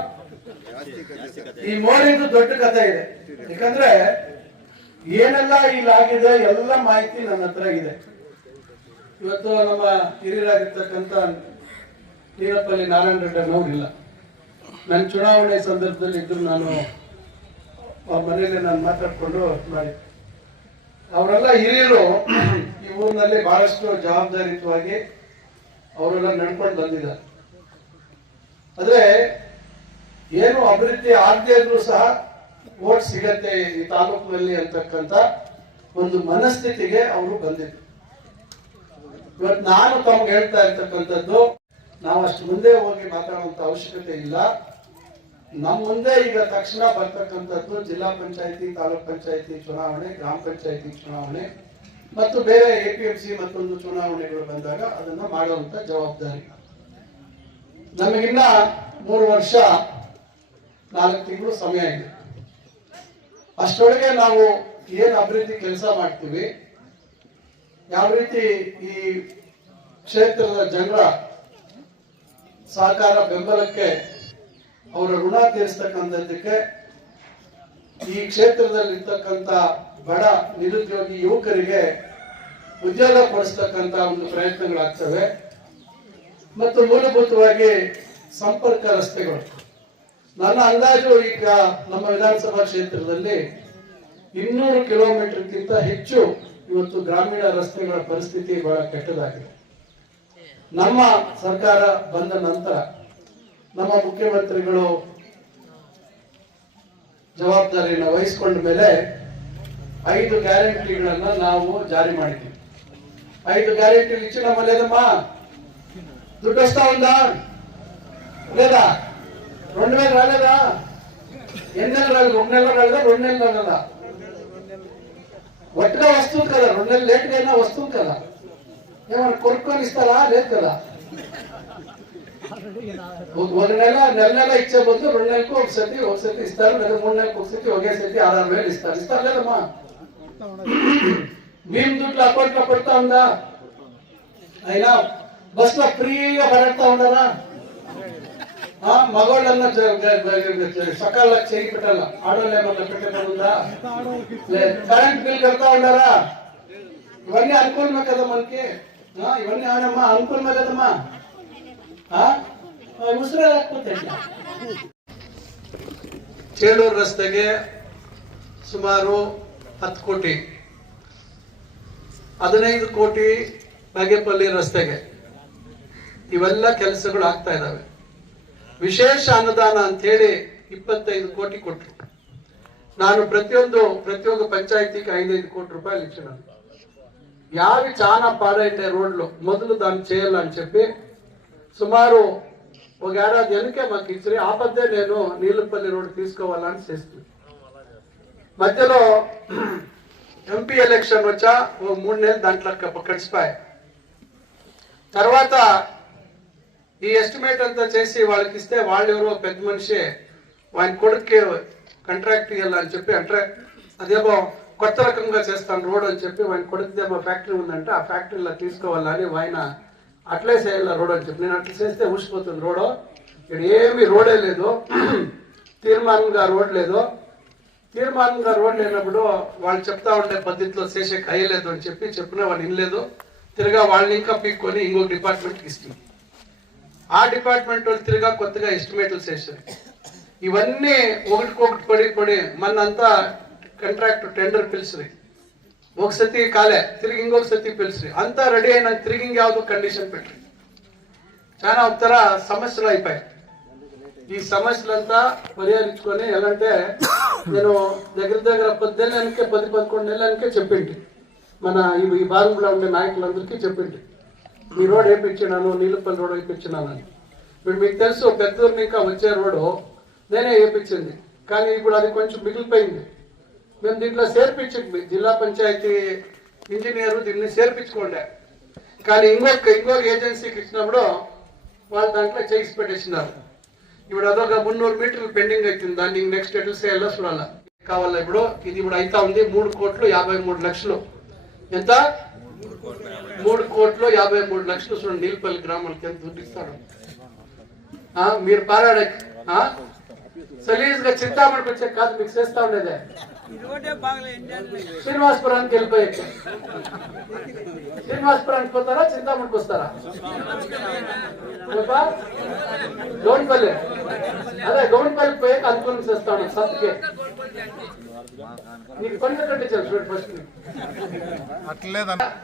ಈ ಮೋರಿದು ದೊಡ್ಡ ಕಥೆ ಇದೆ. ಯಾಕಂದ್ರೆ ಏನೆಲ್ಲ ಇಲ್ಲಾಗಿದೆ ಎಲ್ಲ ಮಾಹಿತಿ ನನ್ನ ಹತ್ರ ಇದೆ. ಇವತ್ತು ನಮ್ಮ ಹಿರಿಯರಾಗಿರ್ತಕ್ಕಂಥ ನೀರಪ್ಪಲ್ಲಿ ನಾರಾಯಣ ರೆಡ್ಡಿ ಇಲ್ಲ. ನನ್ನ ಚುನಾವಣೆ ಸಂದರ್ಭದಲ್ಲಿ ಇದ್ರು ನಾನು ಮನೆಯಲ್ಲಿ ನಾನು ಮಾತಾಡ್ಕೊಂಡು ಮಾಡಿ. ಅವರೆಲ್ಲ ಹಿರಿಯರು, ಈ ಊರಿನಲ್ಲಿ ಬಹಳಷ್ಟು ಜವಾಬ್ದಾರಿಯುತವಾಗಿ ಅವರೆಲ್ಲ ನಡ್ಕೊಂಡು ಬಂದಿದ್ದಾರೆ. ಆದ್ರೆ ಏನು ಅಭಿವೃದ್ಧಿ ಆಗದೆ ಇದ್ರೂ ಸಹ ಓಟ್ ಸಿಗತ್ತೆ ಈ ತಾಲೂಕಿನಲ್ಲಿ ಅಂತಕ್ಕಂಥ ಒಂದು ಮನಸ್ಥಿತಿಗೆ ಅವರು ಬಂದಿದ್ರು. ಇವತ್ತು ನಾನು ತಮ್ಗೆ ಹೇಳ್ತಾ ಇರ್ತಕ್ಕಂಥದ್ದು, ನಾವು ಅಷ್ಟು ಮುಂದೆ ಹೋಗಿ ಮಾತಾಡುವಂತ ಅವಶ್ಯಕತೆ ಇಲ್ಲ. ನಮ್ಮ ಮುಂದೆ ಈಗ ತಕ್ಷಣ ಬರ್ತಕ್ಕಂಥದ್ದು ಜಿಲ್ಲಾ ಪಂಚಾಯತಿ, ತಾಲೂಕ್ ಪಂಚಾಯತಿ ಚುನಾವಣೆ, ಗ್ರಾಮ ಪಂಚಾಯತಿ ಚುನಾವಣೆ ಮತ್ತು ಬೇರೆ ಎ ಪಿ ಎಂ ಸಿ ಮತ್ತೊಂದು ಚುನಾವಣೆಗಳು ಬಂದಾಗ ಅದನ್ನು ಮಾಡುವಂತ ಜವಾಬ್ದಾರಿ. ನಮಗಿನ್ನ ಮೂರು ವರ್ಷ, ನಾಲ್ಕು ತಿಂಗಳು ಸಮಯ ಇದೆ. ಅಷ್ಟೊಳಗೆ ನಾವು ಏನು ಅಭಿವೃದ್ಧಿ ಕೆಲಸ ಮಾಡ್ತೀವಿ, ಯಾವ ರೀತಿ ಈ ಕ್ಷೇತ್ರದ ಜನರ ಸಹಕಾರ ಬೆಂಬಲಕ್ಕೆ ಅವರ ಋಣ ತೀರಿಸ್ತಕ್ಕಂಥದ್ದಕ್ಕೆ ಈ ಕ್ಷೇತ್ರದಲ್ಲಿ ಇರ್ತಕ್ಕಂಥ ಬಡ ನಿರುದ್ಯೋಗಿ ಯುವಕರಿಗೆ ಉದ್ಯೋಗ ಪಡಿಸ್ತಕ್ಕಂಥ ಒಂದು ಪ್ರಯತ್ನಗಳಾಗ್ತವೆ. ಮತ್ತು ಮೂಲಭೂತವಾಗಿ ಸಂಪರ್ಕ ರಸ್ತೆಗಳು. ನನ್ನ ಅಂದಾಜು ಈಗ ನಮ್ಮ ವಿಧಾನಸಭಾ ಕ್ಷೇತ್ರದಲ್ಲಿ ಇನ್ನೂರು ಕಿಲೋಮೀಟರ್ಗಿಂತ ಹೆಚ್ಚು ಇವತ್ತು ಗ್ರಾಮೀಣ ರಸ್ತೆಗಳ ಪರಿಸ್ಥಿತಿ ಬಹಳ ಕೆಟ್ಟದಾಗಿದೆ. ನಮ್ಮ ಸರ್ಕಾರ ಬಂದ ನಂತರ ನಮ್ಮ ಮುಖ್ಯಮಂತ್ರಿಗಳು ಜವಾಬ್ದಾರಿಯನ್ನು ವಹಿಸಿಕೊಂಡ ಮೇಲೆ ಐದು ಗ್ಯಾರಂಟಿಗಳನ್ನ ನಾವು ಜಾರಿ ಮಾಡಿದ್ದೀವಿ ಐದು ಗ್ಯಾರಂಟಿ ಇಚ್ಚಿನ ಮಲ್ಲೇದಮ್ಮ ದುಡ್ಡು వస్తా ఉందా లేదా రెండు వేలు రాలేదా ఎన్ని నెలలు రాలేదు ఒక నెల రాలేదా రెండు నెలలు రాలేదా ఒట్టుగా వస్తుంది కదా రెండు నెలలు లేట్గా అయినా వస్తుంది కదా ఏమన్నా కొనుక్కొని ఇస్తారా లేదు కదా ఒక- నెల నెల నెల ఇచ్చే బదులు రెండు నెలలకు ఒకసారి ఒకసారి ఇస్తారు లేదా మూడు నెలలకు ఒకసారి ఒకేసారి ఆరు వేలు ఇస్తారు. ఇస్తారు లేదమ్మా మేము దుడ్లు అకౌంట్లో పడతా ఉందా? అయినా బస్లో ఫ్రీగా పడతా ఉండరా? ఆ, మగవాళ్ళన్నా సకాల చేయి పెట్టాల? ఆడవాళ్ళు ఏమన్నా పెట్టకుండా కరెంట్ బిల్ కడతా ఉండారా? ఇవన్నీ అనుకూలమే కదా మనకి. ఇవన్నీ ఆనమ్మా అనుకూలమే కదమ్మా. ఆ? ఆ, ముసురే లేకపోతే ఎట్లా? ಚೇಳೂರು ರಸ್ತೆಗೆ ಸುಮಾರು ಹತ್ತು ಕೋಟಿ ಹದಿನೈದು ಕೋಟಿ ಬಾಗೇಪಲ್ಲಿ ರಸ್ತೆಗೆ ಇವೆಲ್ಲ ಕೆಲಸಗಳು ಆಗ್ತಾ ಇದ್ದಾವೆ ವಿಶೇಷ ಅನುದಾನ ಅಂತ ಹೇಳಿ ಇಪ್ಪತ್ತೈದು ಕೋಟಿ ಕೊಟ್ಟರು ನಾನು ಪ್ರತಿಯೊಂದು ಪ್ರತಿಯೊಂದು పంచాయతీకి ఐదైదు కోటి రూపాయలు ఇచ్చినాను యావి చాలా పాడైతే రోడ్లు మొదలు దాన్ని చేయాలని చెప్పి సుమారు ఒక ఏడాది వెనుకే మాకు ఇచ్చి ఆపద్దే నేను నీళ్ళపల్లి రోడ్ తీసుకోవాలని చేస్తుంది. మధ్యలో ఎంపీ ఎలక్షన్ వచ్చా ఓ మూడు నెలలు దాంట్లో కప్ప- తర్వాత ఈ ఎస్టిమేట్ అంతా చేసి వాళ్ళకి ఇస్తే వాళ్ళు ఎవరో పెద్ద మనిషి ఆయన కొడుక్కి కాంట్రాక్ట్ ఇవ్వాలని చెప్పి అంటే అదేమో కొత్త రకంగా చేస్తాను రోడ్ అని చెప్పి ఆయన కొడుకుదేమో ఫ్యాక్టరీ ఉందంటే ఆ ఫ్యాక్టరీలో తీసుకోవాలని ఆయన అట్లే చేయాలి రోడ్ అని చెప్పి. నేను అట్లా చేస్తే ఊసిపోతుంది రోడ్. ఇక్కడ ఏమి రోడే లేదు. తీర్మానంగా రోడ్ లేదు. తీర్మానంగా రోడ్ లేనప్పుడు వాళ్ళు చెప్తా ఉండే పద్ధతిలో చేసే అయ్యలేదు అని చెప్పి చెప్పినా వాళ్ళు వినలేదు తిరగా వాళ్ళని ఇంకా పీక్కొని ఇంకొక డిపార్ట్మెంట్కి ఇస్తుంది. ఆ డిపార్ట్మెంట్ వాళ్ళు తిరిగా కొత్తగా ఎస్టిమేట్లు చేశారు. ఇవన్నీ ఒకటికొకటి పడి పడి మనంతా కాంట్రాక్ట్ టెండర్ పిలిచినాయి ఒక సతి కాలే తిరిగి ఇంకొక సతి పిలిచి. అంతా రెడీ అయిన తిరిగి ఇంకేదో కండిషన్ పెట్టి చాలా ఉత్తర సమస్యలు అయిపోయాయి. ఈ సమస్యలంతా పరిహరించుకొని ఎలా అంటే నేను దగ్గర దగ్గర పద్దెనిమిది నెలలకే పది పదకొండు నెలలకే చెప్పింటి. మన ఈ ఈ ఉండే నాయకులందరికీ చెప్పింటి. ఈ రోడ్ వేయించినాను నీళ్ళపల్లి రోడ్ వేయించినాను అని. ఇప్పుడు మీకు తెలుసు పెద్దూరు ఇంకా వచ్చే రోడ్డు నేనే వేయించింది. కానీ ఇప్పుడు అది కొంచెం మిగిలిపోయింది. మేము దీంట్లో చేర్పించింది జిల్లా పంచాయతీ ఇంజనీరు దీన్ని చేర్పించుకోండి. కానీ ఇంకొక ఇంకొక ఏజెన్సీకి ఇచ్చినప్పుడు వాళ్ళు దాంట్లో చేసి పెట్టేసినారు. ఇప్పుడు అదొక మున్నూరు మీటర్లు పెండింగ్ అవుతుంది దాన్ని నెక్స్ట్ ఎట్లా చేయాలో చూడాలా. కావాలా ఇప్పుడు? ఇది ఇప్పుడు అయితా ఉంది. మూడు కోట్లు యాభై మూడు లక్షలు. ఎంత? మూడు కోట్లు యాభై మూడు లక్షలు. చూడండి నీలపల్లి గ్రామాలకి ఎంత దుడ్డిస్తాడు. మీరు పారాడే సలీజ్గా చింతామణికి వచ్చే కాదు మీకు చేస్తా ఉండేదే. శ్రీనివాసపురానికి వెళ్ళిపోయాక శ్రీనివాసపురానికి పోతారా చింతామణికి వస్తారా? గౌన్పల్లి అదే గౌన్పల్లికి పోయాక అనుకూలం చేస్తాను సత్కే నీకు కొంచెం కట్టించాను చూడు ఫస్ట్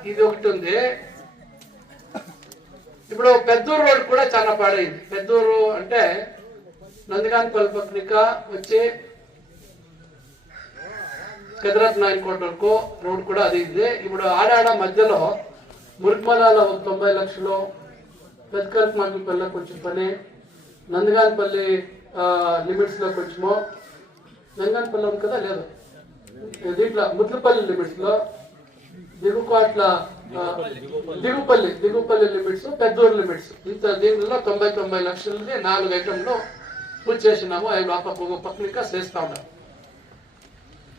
ఇది ఒకటి ఉంది. ఇప్పుడు పెద్దూరు రోడ్ కూడా చాలా పాడైంది. పెద్దూరు అంటే నందిగాని పత్రిక వచ్చి కదిరత్ నాయన్ కోట వరకు రోడ్ కూడా అది ಇದೆ ఇప్పుడు ఆడాడ మధ్యలో మురికమలాల ఒక తొంభై లక్షలు పెద్దకల్ప మాగిపల్లిలో కొంచెం పని నందిగానపల్లి లిమిట్స్లో కొంచెము నందిగానపల్లి ఉంది కదా? లేదు. దీంట్లో ముద్దుపల్లి లిమిట్స్లో దిగుకోట్ల దిగుపల్లి దిగుపల్లి లిమిట్స్ పెద్దూరు లిమిట్స్. ఇంత దీనిలో తొంభై తొంభై లక్షలది నాలుగు ఐటమ్లు పూర్తి చేసినాము అవి ఆ పక్క ఒక పక్క ఇంకా చేస్తా ఉన్నాం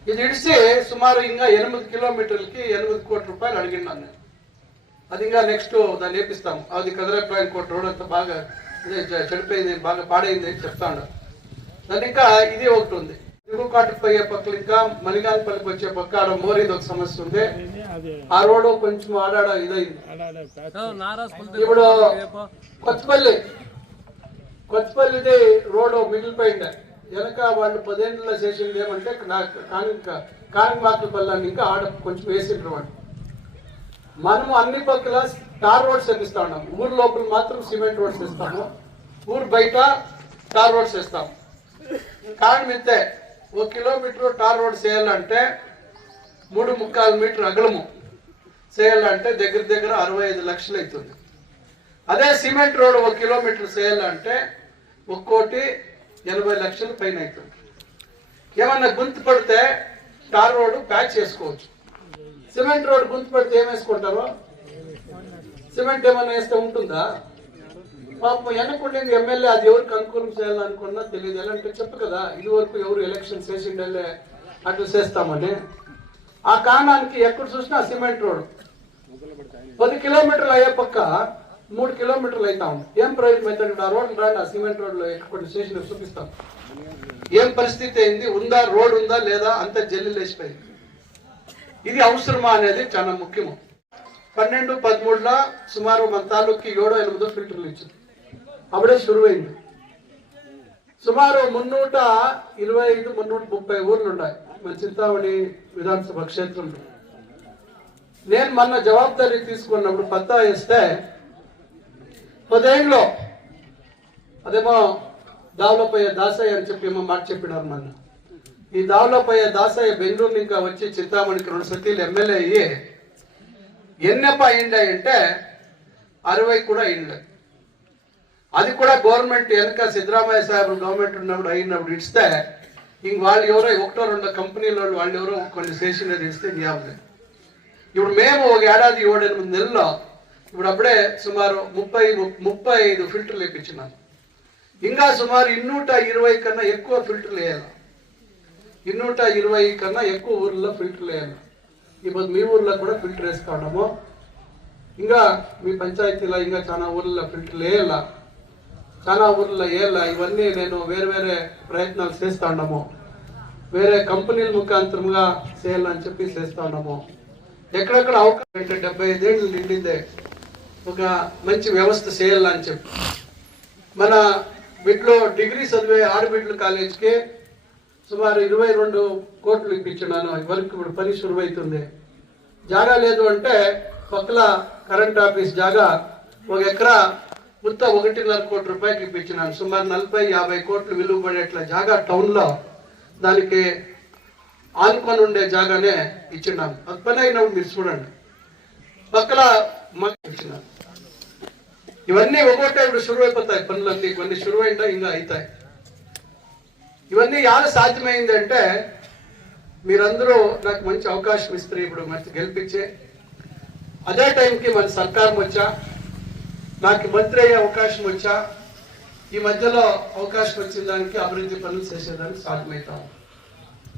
ఇది ఇడిసి సుమారు ఇంకా ఎనిమిది కిలోమీటర్లకి ఎనిమిది కోట్ల రూపాయలు అడిగినాను నేను అది ఇంకా నెక్స్ట్ దాన్ని వేపిస్తాం అది కదరాపాయల కోట రోడ్ అంతా బాగా చెడిపోయింది బాగా పాడైంది అని చెప్తా ఉన్నారు. దాని ఇంకా ఇది ఒకటి ఉంది. దిగుకాటికి పోయే పక్కలు ఇంకా మలిగానపల్లికి వచ్చే పక్క ఆడ మోరీది ఒక సమస్య ఉంది. ఆ రోడ్డు కొంచెం ఆడాడ ఇదైంది. ఇప్పుడు కొత్తపల్లి కొత్తపల్లిది రోడ్డు మిగిలిపోయింది. వెనక వాళ్ళు పదేళ్ళ చేసింది ఏమంటే కాణిమాకలపల్లి ఇంకా ఆడ కొంచెం వేసిండ్రు వాళ్ళు. మనము అన్ని పక్కల టార్ రోడ్స్ ఇస్తా ఉన్నాం. ఊరు లోపల మాత్రం సిమెంట్ రోడ్స్ ఇస్తాము ఊరు బయట టార్ రోడ్స్ ఇస్తాం కారణం ఇంతే. ఒక కిలోమీటర్ టార్ రోడ్ చేయాలంటే మూడు ముక్కాలు మీటర్ అగలము. చేయాలంటే దగ్గర దగ్గర అరవై ఐదు లక్షలు అవుతుంది. అదే సిమెంట్ రోడ్ ఒక కిలోమీటర్ చేయాలంటే ఒక్కోటి ఎనభై లక్షల పైన అవుతుంది. ఏమన్నా గుంతు పడితే టార్ రోడ్డు ప్యాచ్ చేసుకోవచ్చు. సిమెంట్ రోడ్డు గుంతు పడితే ఏం వేసుకుంటారు? సిమెంట్ ఏమైనా వేస్తే ఉంటుందా? పాపం వెనకుండేది ఎమ్మెల్యే అది ఎవరికి అనుకూలం చేయాలనుకున్నా తెలియదు. ఎలా అంటే చెప్పు కదా ఇది వరకు ఎవరు ఎలక్షన్ చేసిండే అట్లా చేస్తామని. ఆ కారణానికి ఎక్కడ చూసినా సిమెంట్ రోడ్. పది కిలోమీటర్లు అయ్యే మూడు కిలోమీటర్లు అవుతా ఉంది. ఏం ప్రయోజనం అయితే ఆ రోడ్లు రాండి ఆ సిమెంట్ రోడ్లో కొన్ని స్టేషన్ చూపిస్తాం. ఏం పరిస్థితి అయింది? ఉందా? రోడ్ ఉందా? లేదా? అంత జల్లి లేచిపోయింది. ఇది అవసరమా అనేది చాలా ముఖ్యము. పన్నెండు పదమూడులో సుమారు మన తాలూకి ఏడో ఎనిమిదో ఫిల్టర్లు ఇచ్చింది అప్పుడే శురువైంది సుమారు మున్నూట ఇరవై ఐదు మున్నూట ముప్పై ఊర్లు ఉన్నాయి. మన చింతామణి విధానసభ క్షేత్రంలో. నేను మొన్న జవాబుదారీ తీసుకున్నప్పుడు పత్తా వేస్తే పదేళ్ళలో అదేమో దావులపయ్య దాసయ్య అని చెప్పి ఏమో మాట చెప్పినారు నన్ను ఈ దావులపయ్య దాసయ్య బెంగళూరు ఇంకా వచ్చి చింతామణికి రెండు సతీలు ఎమ్మెల్యే అయ్యి ఎన్నెప్ప అయిండే అంటే అరవై కూడా అయిండే. అది కూడా గవర్నమెంట్ వెనక సిద్ధరామయ్య సాహెబ్ గవర్నమెంట్ ఉన్నప్పుడు అయినప్పుడు ఇస్తే ఇంక వాళ్ళు ఎవరో ఒకటో రెండో కంపెనీల వాళ్ళు వాళ్ళు ఎవరో కొన్ని స్టేషనరీ ఇస్తే జ్ఞాపకం ఇప్పుడు మేము ఒక ఏడాది ఏడెనిమిది నెలలో ఇప్పుడు అప్పుడే సుమారు ముప్పై ముప్పై ఐదు ఫిల్టర్లు వేయించినాను ఇంకా సుమారు ఇన్నూట ఇరవై కన్నా ఎక్కువ ఫిల్టర్లు వేయాలి. ఇన్నూట ఇరవై కన్నా ఎక్కువ ఊర్లో ఫిల్టర్లు వేయాలి. ఇప్పుడు మీ ఊర్లో కూడా ఫిల్టర్ వేసుకోవడము ఇంకా మీ పంచాయతీలో ఇంకా చాలా ఊర్లలో ఫిల్టర్లు వేయాల? చాలా ఊర్లో వేయాల? ఇవన్నీ నేను వేరే వేరే ప్రయత్నాలు చేస్తా వేరే కంపెనీల ముఖాంతరంగా చేయాలని చెప్పి చేస్తా ఎక్కడెక్కడ అవకాశం అంటే డెబ్బై ఐదేళ్ళు నిండిందే. ఒక మంచి వ్యవస్థ చేయాలని చెప్పి. మన బిడ్లో డిగ్రీ చదివే ఆడబిడ్ల కాలేజ్కి సుమారు ఇరవై రెండు కోట్లు ఇప్పించున్నాను. వరకు ఇప్పుడు పని శురువైతుంది జాగా లేదు అంటే పక్కల కరెంట్ ఆఫీస్ జాగా ఒక ఎకరా మొత్తం ఒకటిన్నర కోటి రూపాయలు ఇప్పించినాను సుమారు నలభై యాభై కోట్లు విలువ పడేట్ల జాగా టౌన్లో దానికి ఆనుకొని ఉండే జాగానే ఇచ్చినాను అది పని అయినప్పుడు మీరు చూడండి. పక్కల మాకు ఇవన్నీ ఒకటే ఇప్పుడు షురు అయిపోతాయి పనులన్నీ. కొన్ని షురు అయినా ఇంకా అవుతాయి. ఇవన్నీ ఎలా సాధ్యమైంది అంటే మీరందరూ నాకు మంచి అవకాశం ఇస్తారు ఇప్పుడు మంచి గెలిపించే. అదే టైంకి మన సర్కారం వచ్చా? నాకు మంత్రి అయ్యే అవకాశం వచ్చా? ఈ మధ్యలో అవకాశం వచ్చిన దానికి అభివృద్ధి పనులు చేసేదానికి సాధ్యమవుతాం.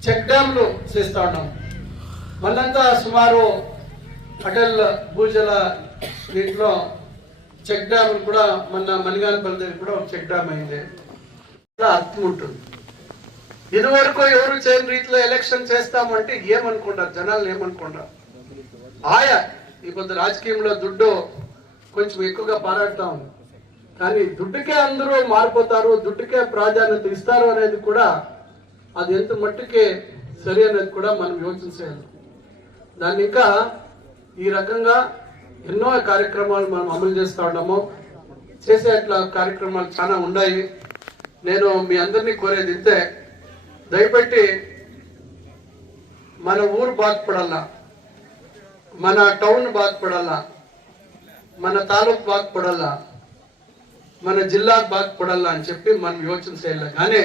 చెక్ డ్యామ్లు చేస్తా ఉన్నాం. మనంతా సుమారు అటల్ భూజల దీంట్లో చెక్ డ్యామ్ కూడా మన మణిగానపల్లి దగ్గర కూడా ఒక చెక్ డ్యామ్ అయింది. అర్థం ఉంటుంది. ఇదివరకు ఎవరు చేయని రీతిలో ఎలక్షన్ చేస్తామంటే ఏమనుకుంటారు? జనాలు ఏమనుకుంటారు? ఆయా ఈ కొంత రాజకీయంలో దుడ్డు కొంచెం ఎక్కువగా పారాడుతా ఉంది. కానీ దుడ్డుకే అందరూ మారిపోతారు దుడ్డుకే ప్రాధాన్యత ఇస్తారు అనేది కూడా అది ఎంత మట్టుకే సరి అనేది కూడా మనం యోచించేయాలి దాన్ని ఇంకా ఈ రకంగా ఎన్నో కార్యక్రమాలు మనం అమలు చేస్తూ ఉన్నాము. చేసే అట్లా కార్యక్రమాలు చాలా ఉన్నాయి. నేను మీ అందరినీ కోరేది ఇంతే. దయపెట్టి మన ఊరు బాధపడాలా మన టౌన్ బాధపడాలా మన తాలూకు బాధపడాలా మన జిల్లాకు బాధపడాలా అని చెప్పి మనం యోచన చేయాలి. కానీ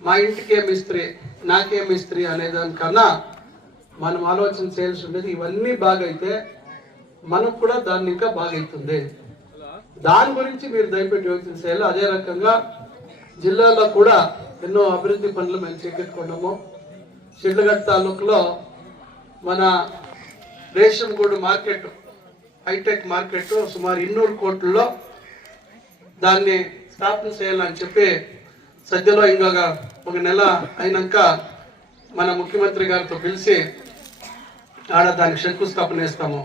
మా ఇంటికే మిస్త్రి నాకే మిస్త్రి అనే దానికన్నా మనం ఆలోచన చేయాల్సి ఉండేది ఇవన్నీ బాగైతే మనకు కూడా దాన్ని ఇంకా బాగైతుంది. దాని గురించి మీరు దయపెట్టి యోచన చేయాలి. అదే రకంగా జిల్లాలో కూడా ఎన్నో అభివృద్ధి పనులు మేము చేకెట్టుకున్నాము షిడ్లగట్ తాలూకులో మన రేషంగూడు మార్కెట్ హైటెక్ మార్కెట్ సుమారు ఇన్నూరు కోట్లలో దాన్ని స్థాపన చేయాలని చెప్పి సద్యలో ఇంకొక ఒక నెల అయినాక మన ముఖ్యమంత్రి గారితో పిలిచి ఆడ దానికి శంకుస్థాపన వేస్తాము